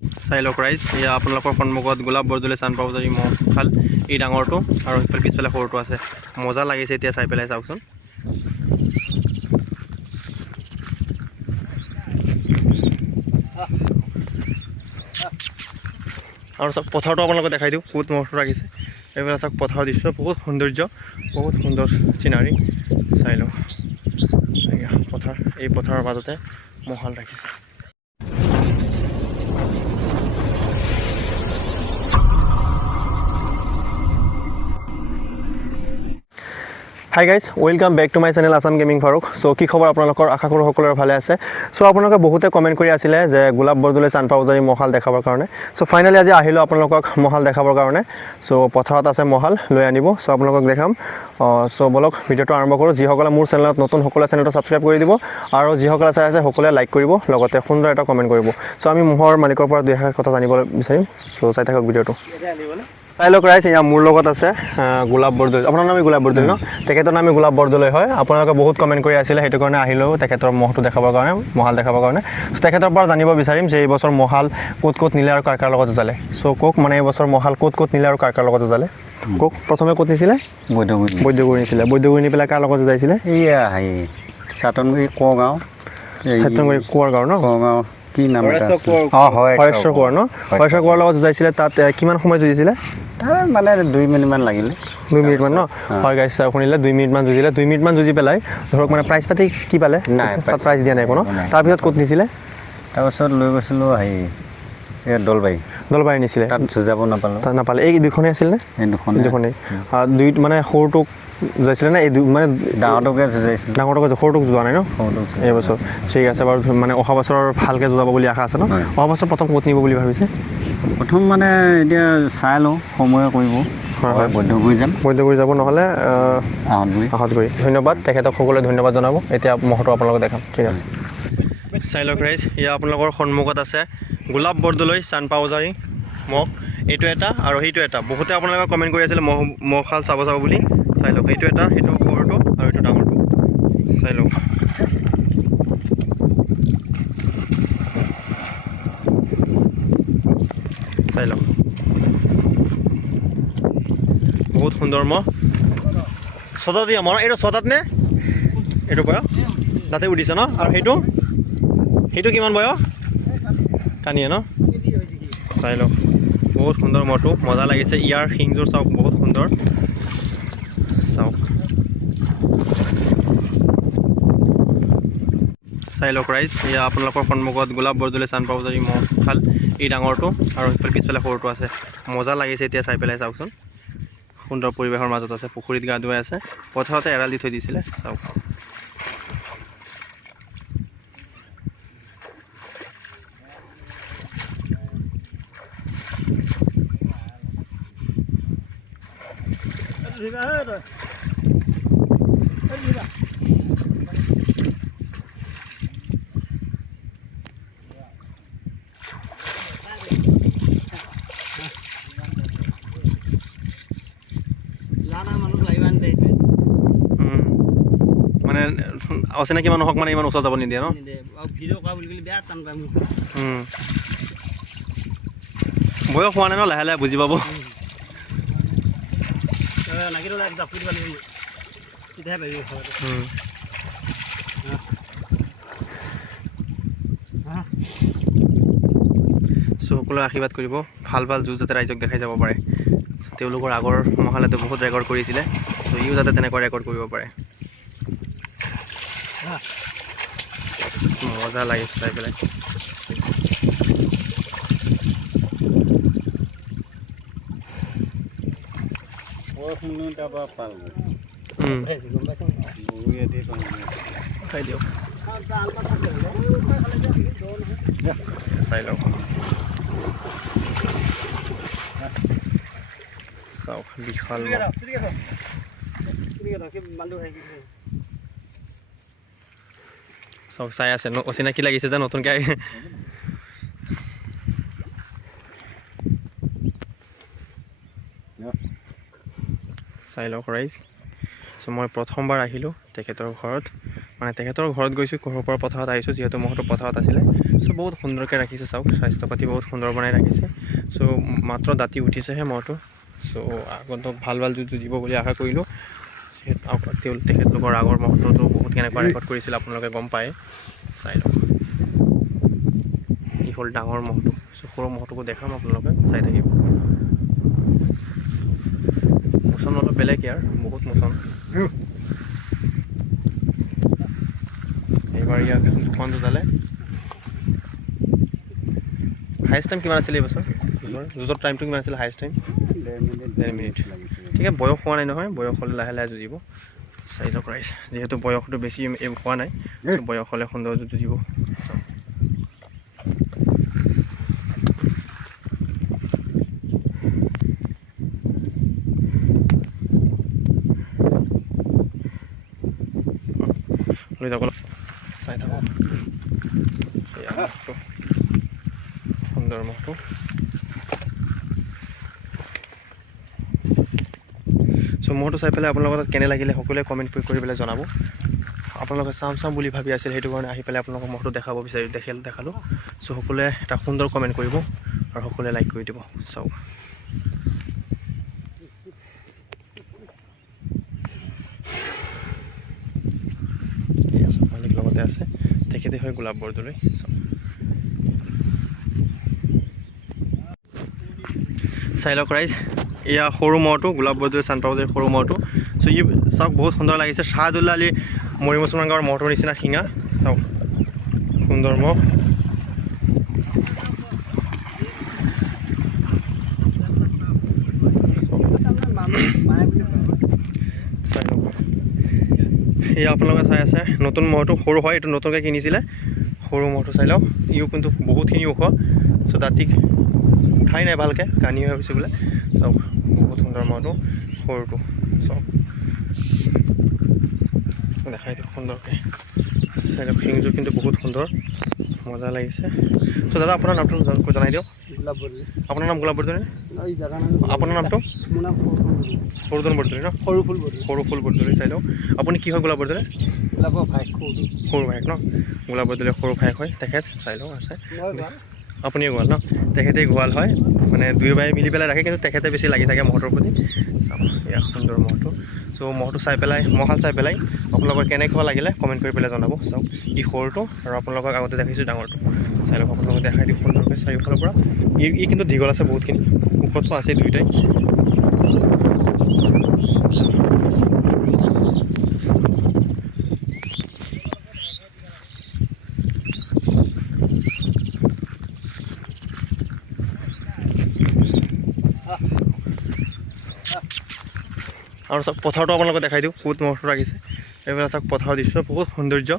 চাই লওক ৰাইজ, এয়া আপোনালোকৰ সন্মুখত গোলাপ বৰদলৈ চানপাউজাৰী মহল এই ডাঙৰটো আৰু সেইফালে পিছফালে সৰুটো আছে। মজা লাগিছে এতিয়া চাই পেলাই চাওকচোন। আৰু চাওক পথাৰটো আপোনালোকে দেখাই দিওঁ ক'ত মহটো ৰাখিছে। এইফালে চাওক পথাৰৰ দৃশ্য বহুত সৌন্দৰ্য, বহুত সুন্দৰ চিনাৰী। চাই লওক পথাৰ, এই পথাৰৰ মাজতে মহল ৰাখিছে। Hi guys, welcome back to my channel Assam gaming Faruk. চ' কি খবৰ আপোনালোকৰ? আশা কৰোঁ সকলোৰে ভালে আছে। চ' আপোনালোকে বহুতে কমেণ্ট কৰি আছিলে যে গোলাপ বৰদলৈ চানপাউজাৰী মহাল দেখাবৰ কাৰণে। চ' ফাইনেলি আজি আহিলোঁ আপোনালোকক মহাল দেখাবৰ কাৰণে। চ' পথাৰত আছে মহাল, লৈ আনিব। চ' আপোনালোকক দেখাম। চ' বলক ভিডিঅ'টো আৰম্ভ কৰোঁ। যিসকলে মোৰ চেনেলত নতুন সকলোৱে চেনেলটো ছাবস্ক্ৰাইব কৰি দিব আৰু যিসকলে চাই আছে সকলোৱে লাইক কৰিব, লগতে সুন্দৰ এটা কমেণ্ট কৰিব। চ' আমি মহৰ মালিকৰ পৰা দুই এষাৰ কথা জানিব বিচাৰিম। চ' চাই থাকক ভিডিঅ'টো। চাই লওক ৰাইজ, এয়া মোৰ লগত আছে গোলাপ বৰদলৈ। আপোনাৰ নামে গোলাপ বৰদলৈ ন? তেখেতৰ নামে গোলাপ বৰদলৈ হয়। আপোনালোকে বহুত কমেণ্ট কৰি আছিলে, সেইটো কাৰণে আহিলোঁ তেখেতৰ মহটো দেখাবৰ কাৰণে, মহাল দেখাবৰ কাৰণে। চ' তেখেতৰ পৰা জানিব বিচাৰিম যে এইবছৰ মহাল ক'ত ক'ত নিলে আৰু কাৰ কাৰ লগত যুঁজালে। চ' কওক মানে এইবছৰ মহাল ক'ত ক'ত নিলে আৰু কাৰ কাৰ লগত যুঁজালে কওক। প্ৰথমে ক'ত নিছিলে? বৈদ্যগুৰি নিছিলে। বৈদ্যগুৰি নি পেলাই কাৰ লগত যুঁজাইছিলে? এইয়া হেৰি চাটনগুৰি কোঁৱগাঁও, চাটনগুৰি কোঁৱৰগাঁও ন? কোঁৱগাঁও কি নাম এটা হৰেশ্বৰ কোঁৱৰ ন? হৰেশ্বৰ কোঁৱৰৰ লগত যুঁজাইছিলে। তাত কিমান সময় যুঁজিছিলে? মানে 2 মিনিটমান লাগিলে। 2 মিনিটমান ন? হয় গাইছ, শুনিলে 2 মিনিটমান যুঁজিলে। 2 মিনিটমান যুঁজি পেলাই ধৰক মানে প্ৰাইজ পাতি কি পালে? নাই, তাত প্ৰাইজ দিয়া নাই কোনো। তাৰপিছত ক'ত নিছিলে? তাৰপাছত লৈ গৈছিলোঁ হেৰি এই দলবাৰী নিছিলে। তাত যুঁজাব নাপালে। এই দুখনেই আছিল নে? এই দুখনেই। দুই মানে সৰুটোক যুঁজাইছিলে নে? এই মানে ডাঙৰটোকে যুঁজাইছিল। ডাঙৰটোকে সৰুটোক যোৱা নাই ন এইবছৰ? ঠিক আছে বাৰু, মানে অহা বছৰ ভালকৈ যুঁজাব বুলি আশা আছে ন? অহা বছৰ প্ৰথম ক'ত নিব বুলি ভাবিছে? প্ৰথম মানে এতিয়া চাই লওঁ, সময়ে কৰিব। হয়, বৈদ্যগুৰি যাম। বৈদ্যগুৰি যাব, নহ'লে আহঁতগুৰি। ধন্যবাদ, তেখেতক সকলোৱে ধন্যবাদ জনাব। এতিয়া মহটো আপোনালোকে দেখাম। ঠিক আছে। চাই লওক ৰাইজ, এয়া আপোনালোকৰ সন্মুখত আছে গোলাপ বৰদলৈ চানপাউজাৰী মহ। এইটো এটা আৰু সেইটো এটা। বহুতে আপোনালোকে কমেণ্ট কৰি আছিলে মহশাল চাব বুলি। চাই লওক, এইটো এটা, সেইটো সৰুটো আৰু এইটো ডাঙৰটো। চাই লওক। চাই লওক, বহুত সুন্দৰ মহ। ছটাত দিয়া মহ, এইটো ছটাত নে? এইটো বয়স তাতে উঠিছে ন? আৰু সেইটো কিমান বয়স? কানিয়ে ন? চাই লওক, বহুত সুন্দৰ মহটো, মজা লাগিছে। ইয়াৰ শিংযোৰ চাওক, বহুত সুন্দৰ। চাওক, চাই লওক ৰাইজ, এয়া আপোনালোকৰ সন্মুখত গোলাপ বৰদলৈ চানপাউজাৰী মহল এই ডাঙৰটো আৰু সেইফালে পিছফালে সৰুটো আছে। মজা লাগিছে এতিয়া চাই পেলাই চাওকচোন। সুন্দৰ পৰিৱেশৰ মাজত আছে, পুখুৰীত গা ধুৱাই আছে, পথাৰতে এৰাল দি থৈ দিছিলে। চাওক, মানে অচিনাকি মানুহক মানে ইমান ওচৰত যাব নিদিয়ে ন? বয়স হোৱা নাই ন, লাহে লাহে বুজি পাব। সকলোৱে আশীৰ্বাদ কৰিব, ভাল ভাল যুঁজ যাতে ৰাইজক দেখাই যাব পাৰে। তেওঁলোকৰ আগৰ মহালেতো বহুত ৰেকৰ্ড কৰিছিলে, চ' ইও যাতে তেনেকুৱা ৰেকৰ্ড কৰিব পাৰে। মজা লাগিছে চাই পেলাই। চাই লওক, চাওক বিশাল। চাওক চাই আছে, অচিনাকি লাগিছে যে নতুনকৈ। চাই লওক ৰাইজ, চ' মই প্ৰথমবাৰ আহিলোঁ তেখেতৰ ঘৰত। মানে তেখেতৰ ঘৰত গৈছোঁ, ঘৰৰ পৰা পথাৰত আহিছোঁ, যিহেতু মহটো পথাৰত আছিলে। চ' বহুত সুন্দৰকৈ ৰাখিছে, চাওক স্বাস্থ্য পাতি বহুত সুন্দৰ বনাই ৰাখিছে। চ' মাত্ৰ দাঁতি উঠিছেহে মহটো। চ' আগন্তক ভাল যুঁজিব বুলি আশা কৰিলোঁ। তেখেতলোকৰ আগৰ মহটোতো বহুত কেনেকুৱা ৰেকৰ্ড কৰিছিল আপোনালোকে গম পায়। চাই লওক, ই হ'ল ডাঙৰ মহটো। চ' সৰু মহটোকো দেখাম, আপোনালোকে চাই থাকিব। মোচন অলপ বেলেগ ইয়াৰ, বহুত মোচন। এইবাৰ ইয়াক দুখন যুঁজালে। হায়েষ্ট টাইম কিমান আছিলে এইবছৰ যুঁজৰ টাইমটো কিমান আছিলে হায়েষ্ট টাইম? 1.5 মিনিট। ঠিক আছে, বয়স হোৱা নাই নহয়, বয়স হ'লে লাহে লাহে যুঁজিব। চাই লওক ৰাইজ, যিহেতু বয়সটো বেছি হোৱা নাই, বয়স হ'লে সুন্দৰ যুঁজিব। লৈ যাব, চাই থাকক সুন্দৰ মহটো। চ' মহটো চাই পেলাই আপোনালোকৰ তাত কেনে লাগিলে সকলোৱে কমেণ্ট কৰি পেলাই জনাব। আপোনালোকে চাম বুলি ভাবি আছিল, সেইটো কাৰণে আহি পেলাই আপোনালোকক মহটো দেখাব দেখালোঁ। চ' সকলোৱে এটা সুন্দৰ কমেণ্ট কৰিব আৰু সকলোৱে লাইক কৰি দিব। চাওক, মালিক লগতে আছে, তেখেতে হয় গোলাপ বৰদলৈ। চাই লওক ৰাইজ, এয়া সৰু মহটো, গোলাপ বৰদলৈ চানপাউজৰ সৰু মহটো। চ' ই চাওক বহুত সুন্দৰ লাগিছে, শ্বাহদুল্লা আলী মৰি মুছলমান গাঁৱৰ মহটোৰ নিচিনা শিঙা। চাওক সুন্দৰ মহ। চাই লওক, এয়া আপোনালোকে চাই আছে নতুন মহটো, সৰু হয়, এইটো নতুনকৈ কিনিছিলে। সৰু মহটো চাই লওক, ইও কিন্তু বহুতখিনি ওখ। চ' দাঁতি উঠাই নাই ভালকৈ, কানি হৈ গৈছে বোলে। চাওক বহুত সুন্দৰ মহটো, সৰুটো চাওক, দেখাই দিওঁ সুন্দৰকৈ। চাই লওক, শিংযোৰ কিন্তু বহুত সুন্দৰ, মজা লাগিছে। চ' দাদা আপোনাৰ নামটো জনাই দিয়ক। আপোনাৰ নাম গোলাপ বৰদলৈ? আপোনাৰ নামটো? সৰুজন বৰদলৈ ন? সৰু ফুল বৰদলৈ। চাই লওক, আপুনি কি হয় গোলাপ বৰদলৈ? সৰু ভায়েক ন? গোলাপ বৰদলৈ সৰু ভায়েক হয় তেখেত। চাই লওক আছে, আপুনিয়ে গোৱাল ন? তেখেতে গোৱাল হয়, মানে দুই ভাই মিলি পেলাই ৰাখে, কিন্তু তেখেতে বেছি লাগি থাকে মহটোৰ প্ৰতি। চাওক এয়া সুন্দৰ মহটো। চ' মহটো চাই পেলাই, মহহাল চাই পেলাই আপোনালোকৰ কেনেকুৱা লাগিলে কমেণ্ট কৰি পেলাই জনাব। চাওক ই সৰুটো, আৰু আপোনালোকক আগতে দেখিছোঁ ডাঙৰটো। চাই লওক, আপোনালোকক দেখাই দিওঁ সুন্দৰকৈ চাৰিওফালৰ পৰা। ই কিন্তু দীঘল আছে বহুতখিনি, ওখটো আছে দুয়োটাই। আৰু চাওক পথাৰটো আপোনালোকে দেখাই দিওঁ, ক'ত মহটো ৰাখিছে। এইবিলাক চাওক পথাৰৰ দৃশ্য, বহুত সৌন্দৰ্য,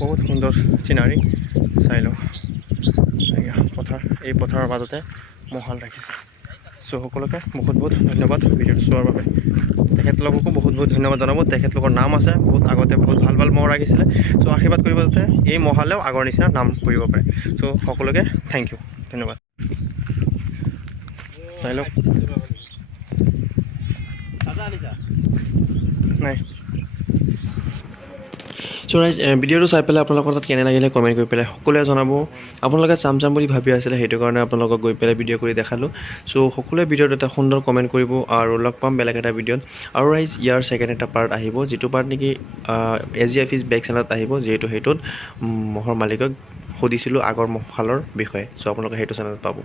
বহুত সুন্দৰ চিনাৰী। চাই লওক পথাৰ, এই পথাৰৰ মাজতে মহহাল ৰাখিছে। চ' সকলোকে বহুত ধন্যবাদ ভিডিঅ'টো চোৱাৰ বাবে। তেখেতলোককো বহুত ধন্যবাদ জনাব। তেখেতলোকৰ নাম আছে, বহুত আগতে বহুত ভাল মহ ৰাখিছিলে। চ' আশীৰ্বাদ কৰিব যাতে এই মহহালেও আগৰ নিচিনা নাম কৰিব পাৰে। চ' সকলোকে থেংক ইউ, ধন্যবাদ। চাই লওক নাই। চ' ৰাইজ, ভিডিঅ'টো চাই পেলাই আপোনালোকৰ তাত কেনে লাগিলে কমেণ্ট কৰি পেলাই সকলোৱে জনাব। আপোনালোকে চাম বুলি ভাবি আছিলে, সেইটো কাৰণে আপোনালোকক গৈ পেলাই ভিডিঅ' কৰি দেখালোঁ। চ' সকলোৱে ভিডিঅ'ত এটা সুন্দৰ কমেণ্ট কৰিব, আৰু লগ পাম বেলেগ এটা ভিডিঅ'ত। আৰু ৰাইজ, ইয়াৰ ছেকেণ্ড এটা পাৰ্ট আহিব, যিটো পাৰ্ট নেকি AGF's বেক চেনেলত আহিব, যিহেতু সেইটোত মহৰ মালিকক সুধিছিলোঁ আগৰ মহহালৰ বিষয়ে। চ' আপোনালোকে সেইটো চেনেলত পাব।